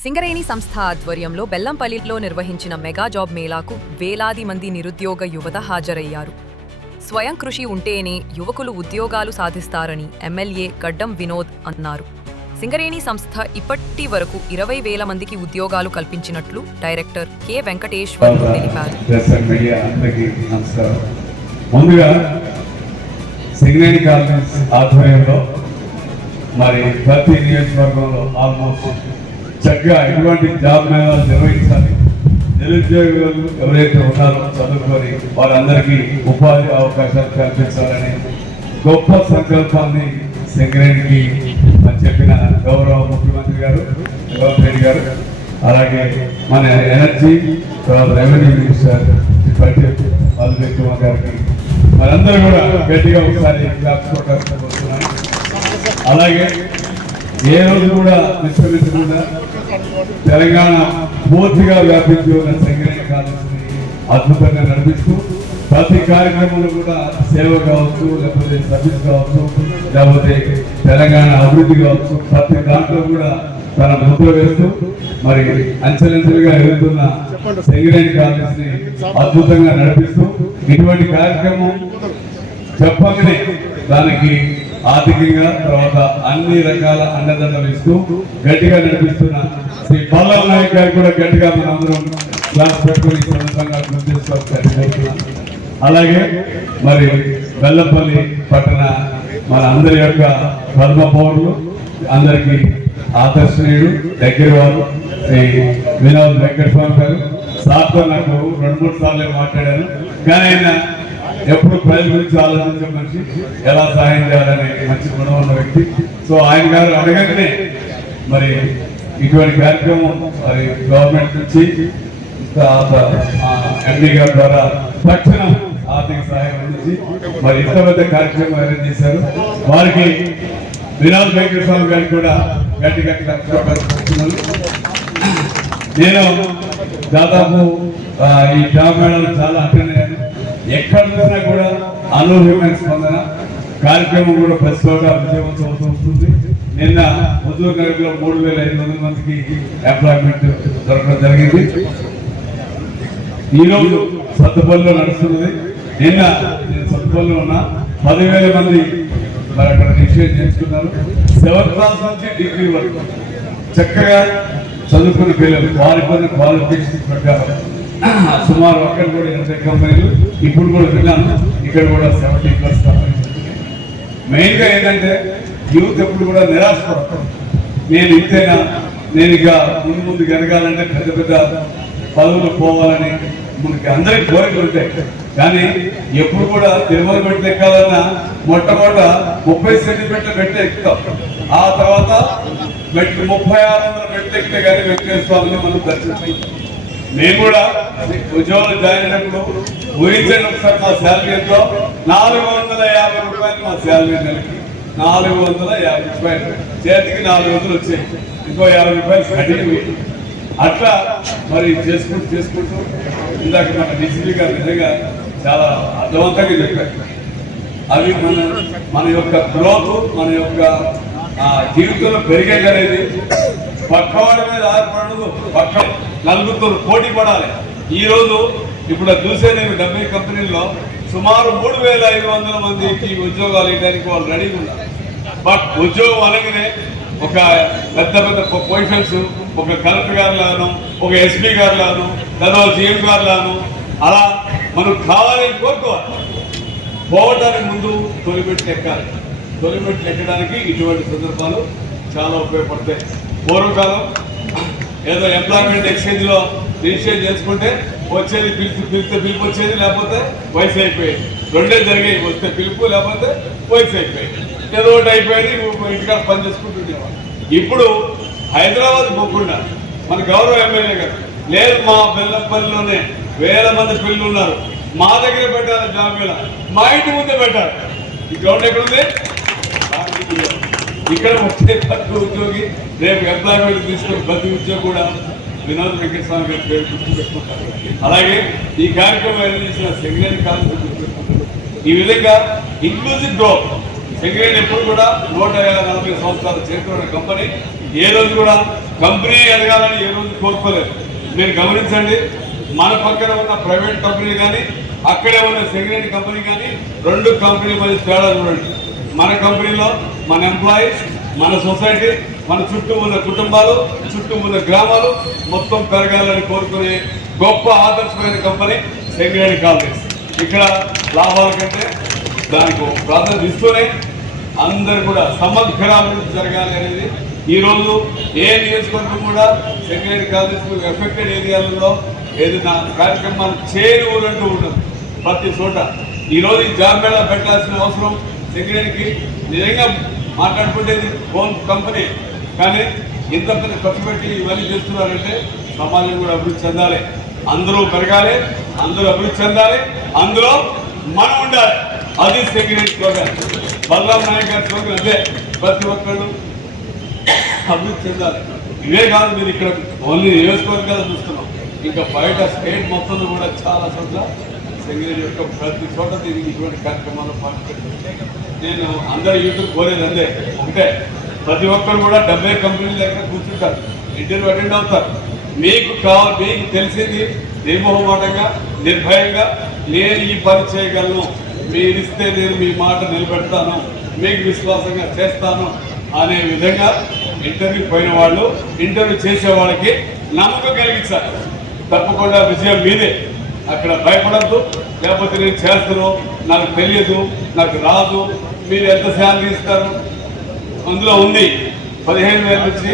సింగరేణి సంస్థ ఆధ్వర్యంలో బెల్లంపల్లిలో నిర్వహించిన మెగా జాబ్ మేళాకు వేలాది మంది నిరుద్యోగ యువత హాజరయ్యారు. స్వయం కృషి ఉంటేనే యువకులు ఉద్యోగాలు సాధిస్తారని ఎమ్మెల్యే గడ్డం వినోద్ అన్నారు. సింగరేణి సంస్థ ఇప్పటి వరకు 20,000 మందికి ఉద్యోగాలు కల్పించినట్లు డైరెక్టర్ కె వెంకటేశ్వర్లు తెలిపారు. ముందుగా సింగరేణి కాలేజ్ ఆధ్వర్యంలో మరి ప్రతి నియోజకవర్గంలో ఆల్మోస్ట్ చక్కగా ఎటువంటి జాబ్ మేళాలు నిర్వహించాలి, నిరుద్యోగులు ఎవరైతే ఉన్నారో చదువుకొని వాళ్ళందరికీ ఉపాధి అవకాశాలు కల్పించాలని గొప్ప సంకల్పాన్ని సింగరేణికి చెప్పిన గౌరవ ముఖ్యమంత్రి గారు రేవంత్ రెడ్డి గారు, అలాగే మన energy revenue minister Valmiki Kumar గారికి మనందరూ కూడా గట్టిగా ఒకసారి వస్తున్నాను. అలాగే ఏ రోజు కూడా విశ్వవిద్యాలయంలో తెలంగాణ పూర్తిగా వ్యాపించి ఉన్న సింగరేణి కాలేజీని అద్భుతంగా నడిపిస్తూ ప్రతి కార్యక్రమంలో కూడా సేవ కావచ్చు, లేకపోతే సర్వీస్ కావచ్చు, లేకపోతే తెలంగాణ అభివృద్ధి కావచ్చు, ప్రతి దాంట్లో కూడా తన ముద్ర వేస్తూ మరి అంచెలంచెలుగా ఎదుగుతున్న సింగరేణి కాలేజీని అద్భుతంగా నడిపిస్తూ ఇటువంటి కార్యక్రమం చెప్పగానే దానికి ఆర్థికంగా తర్వాత అన్ని రకాల అండదండలు ఇస్తూ గట్టిగా నడిపిస్తున్న శ్రీ పల్లవ నాయక్ గారికి కూడా గట్టిగా మనందరం క్లాస్ పెట్టుకుని సందర్భంగా గుర్తిస్తున్నాం. అలాగే మరి బెల్లంపల్లి పట్టణ మన అందరి యొక్క పద్మ పౌరులు అందరికీ ఆదర్శనీయుడు దగ్గర వారు శ్రీ వినోద్ వెంకటస్వామి గారు సార్తో నాకు 2-3 సార్లు మాట్లాడాను. కానీ ఆయన ఎప్పుడు ప్రజల గురించి ఆలోచించే మనిషి, ఎలా సహాయం చేయాలనే మంచి గుణం ఉన్న వ్యక్తి. సో ఆయన గారు అడగగానే మరి ఇటువంటి కార్యక్రమం మరి గవర్నమెంట్ నుంచి ఎండి గారి ద్వారా తక్షణం ఆర్థిక సహాయం అందించి మరి ఇంత పెద్ద కార్యక్రమం అరేంజ్ చేశారు. వారికి వినోద్ వెంకటస్వామి గారికి కూడా గట్టిగా నేను దాదాపు ఈ జాబ్ మేళాలు చాలా అటెండ్ అయ్యాను. ఎక్కడ చూసినా కూడా అనూహ్యమైన స్పందన, కార్యక్రమం కూడా ప్రతి చోట విజయవంతం అవుతుంది. నిన్న హుజూర్ నగర్లో 3,500 మందికి ఎంప్లాయ్మెంట్ దొరకడం జరిగింది. ఈరోజు సత్తుపల్లిలో నడుస్తున్నది. నిన్న నేను సత్తుపల్లిలో ఉన్న 10,000 మంది మరి అక్కడ రిజిస్ట్రేషన్ చేసుకున్నారు. 7th క్లాస్ నుంచి డిగ్రీ వరకు చక్కగా చదువుకున్న పిల్లలు వారి కొన్ని క్వాలిఫికేషన్ ప్రకారం సుమారు అక్కడ కూడా 80 కంపెనీలు, ఇప్పుడు కూడా విన్నాను ఇక్కడ కూడా 70+ కంపెనీలు. మెయిన్గా ఏంటంటే యూత్ ఎప్పుడు కూడా నిరాశపడతారు. నేను ఇంతేనా, నేను ఇక ముందు ఎదగాలంటే పెద్ద పెద్ద పదవులు పోవాలని మనకి అందరికి కోరికలు ఉంటాయి. కానీ ఎప్పుడు కూడా తిరుమల మెట్లు ఎక్కాలన్నా మొట్టమొదట 30 సెంటీమీటర్ల మెట్లు ఎక్కుతాం. ఆ తర్వాత మెట్లు 3600 మెట్లు ఎక్కితే కానీ వెంకటేశ్వర స్వామిని మనం దర్శించుకుంటాం. మేము కూడా ఉద్యోగంలో జాయిన్ అయినప్పుడు ఊహించండి ఒకసారి మా శాలరీ ఎంతో 450 రూపాయలు మా శాలరీ, నెలకి 450 రూపాయలు, చేతికి 400 వచ్చాయి, ఇంకో 50 రూపాయలు కఠినవి. అట్లా మరి చేసుకుంటూ ఇందాక మన డిసిపి గారు నిజంగా చాలా అర్థవంతంగా చెప్పారు. అవి మన యొక్క గ్రోత్, మన యొక్క జీవితంలో పెరిగేదనేది పక్కవాడి మీద ఆధారపడదు, పక్క నలుగురితో పోటీ పడాలి. ఈరోజు ఇప్పుడు చూసే నేను 70 కంపెనీల్లో సుమారు 3,500 మందికి ఉద్యోగాలు ఇవ్వడానికి వాళ్ళు రెడీగా ఉన్నారు. బట్ ఉద్యోగం అనగానే ఒక పెద్ద పెద్ద పొజిషన్స్, ఒక కలెక్టర్ గారులాను, ఒక ఎస్పీ గారులాను, లేదా సీఎం గారులాను, అలా మనకు కావాలని కోరుకోవాలి. పోవటానికి ముందు తొలిమెట్లు ఎక్కాలి. తొలిమెట్లు ఎక్కడానికి ఇటువంటి సందర్భాలు చాలా ఉపయోగపడతాయి. పూర్వకాలం ఏదో ఎంప్లాయ్మెంట్ ఎక్స్చేంజ్లో రిజిస్ట్రేషన్ చేసుకుంటే వచ్చేది పిలుపు వచ్చేది, లేకపోతే వయసు అయిపోయేది. రెండే జరిగాయి, వస్తే పిలుపు లేకపోతే వయసు అయిపోయేది. ఏదో ఒకటి అయిపోయేది, ఇంటికాడ పని చేసుకుంటుండేవాళ్ళు. ఇప్పుడు హైదరాబాద్ పోకుండా మన గౌరవ ఎమ్మెల్యే గారు లేదు, మా బెల్లంపల్లిలోనే 1000 మంది పిల్లలు ఉన్నారు, మా దగ్గర పెట్టాలి జాబ్ మీద, మా ఇంటి ముందే పెట్టాలి. ఈ గ్రౌండ్ ఎక్కడుంది? ఇక్కడ వచ్చే ప్రతి ఉద్యోగి రేపు ఎంప్లాయ్మెంట్ తీసుకుని ప్రతి ఉద్యోగి కూడా వినోద్ వెంకటస్వామి గారి పేరు గుర్తుపెట్టుకుంటారు. అలాగే ఈ కార్యక్రమం చేసిన సింగరేణి కాలేజీ గుర్తుపెట్టుకుంటారు. ఈ విధంగా ఇంక్లూజివ్ గ్రోత్ సింగరేణి ఎప్పుడు కూడా 140 సంవత్సరాలు చేరుకున్న కంపెనీ ఏ రోజు కూడా కంపెనీ ఎదగాలని ఏ రోజు కోరుకోలేదు. మీరు గమనించండి, మన పక్కన ఉన్న ప్రైవేట్ కంపెనీ కానీ అక్కడే ఉన్న సెకండ్ కంపెనీ కానీ రెండు కంపెనీ మధ్య తేడా చూడండి. మన కంపెనీలో మన ఎంప్లాయీస్, మన సొసైటీ, మన చుట్టూ ఉన్న కుటుంబాలు, చుట్టూ ఉన్న గ్రామాలు మొత్తం పెరగాలని కోరుకునే గొప్ప ఆదర్శమైన కంపెనీ సెకండ్ కాలేజ్. ఇక్కడ లాభాల కంటే దానికి ప్రాధాన్యత ఇస్తూనే అందరు కూడా సమగ్రాభివృద్ధి జరగాలి అనేది ఈరోజు ఏ నియోజకవర్గం కూడా సెకండ్ కాలేజ్ ఎఫెక్టెడ్ ఏరియాలలో ఏదైనా కార్యక్రమాలు చేయని ఊరంటూ ఉండదు. ప్రతి చోట ఈరోజు ఈ జాబ్ మేళా పెట్టాల్సిన అవసరం సెక్రటరీకి నిజంగా మాట్లాడుకుంటే ఫోన్ కంపెనీ, కానీ ఇంత పెద్ద ఖర్చు పెట్టి ఇవన్నీ చేస్తున్నారంటే సమాజం కూడా అభివృద్ధి చెందాలి, అందరూ పెరగాలి, అందరూ అభివృద్ధి చెందాలి, అందులో మనం ఉండాలి. అది సెక్రటరీ స్లోగన్. బలరాం నాయక్ గారి స్లోగన్ అదే, ప్రతి ఒక్కళ్ళు అభివృద్ధి చెందాలి. ఇవే కాదు, మీరు ఇక్కడ ఓన్లీ నియోజకవర్గాలు చూస్తున్నాం, ఇంకా బయట స్టేట్ మొత్తంలో కూడా చాలా చోట్ల సెక్రటరీ యొక్క ప్రతి చోట దీనికి ఇటువంటి కార్యక్రమాల్లో పార్టిసిపేట్ చేయాలి. నేను అందరి యూట్యూబ్ కోరేది అందే ఒకటే, ప్రతి ఒక్కరు కూడా 70 కంపెనీల దగ్గర కూర్చుంటారు, ఇంటర్వ్యూ అటెండ్ అవుతారు. మీకు తెలిసింది నిర్మోహమాటంగా, నిర్భయంగా నేను ఈ పని చేయగలను, మీరిస్తే నేను మీ మాట నిలబెడతాను, మీకు విశ్వాసంగా చేస్తాను అనే విధంగా ఇంటర్వ్యూ పోయిన వాళ్ళు, ఇంటర్వ్యూ చేసే వాళ్ళకి నమ్మకం కలిగించాలి. తప్పకుండా విజయం మీదే. అక్కడ భయపడద్దు, లేకపోతే నేను చేస్తాను, నాకు తెలియదు, నాకు రాదు, మీరు ఎంత శాలరీ ఇస్తారు, అందులో ఉంది 15,000 నుంచి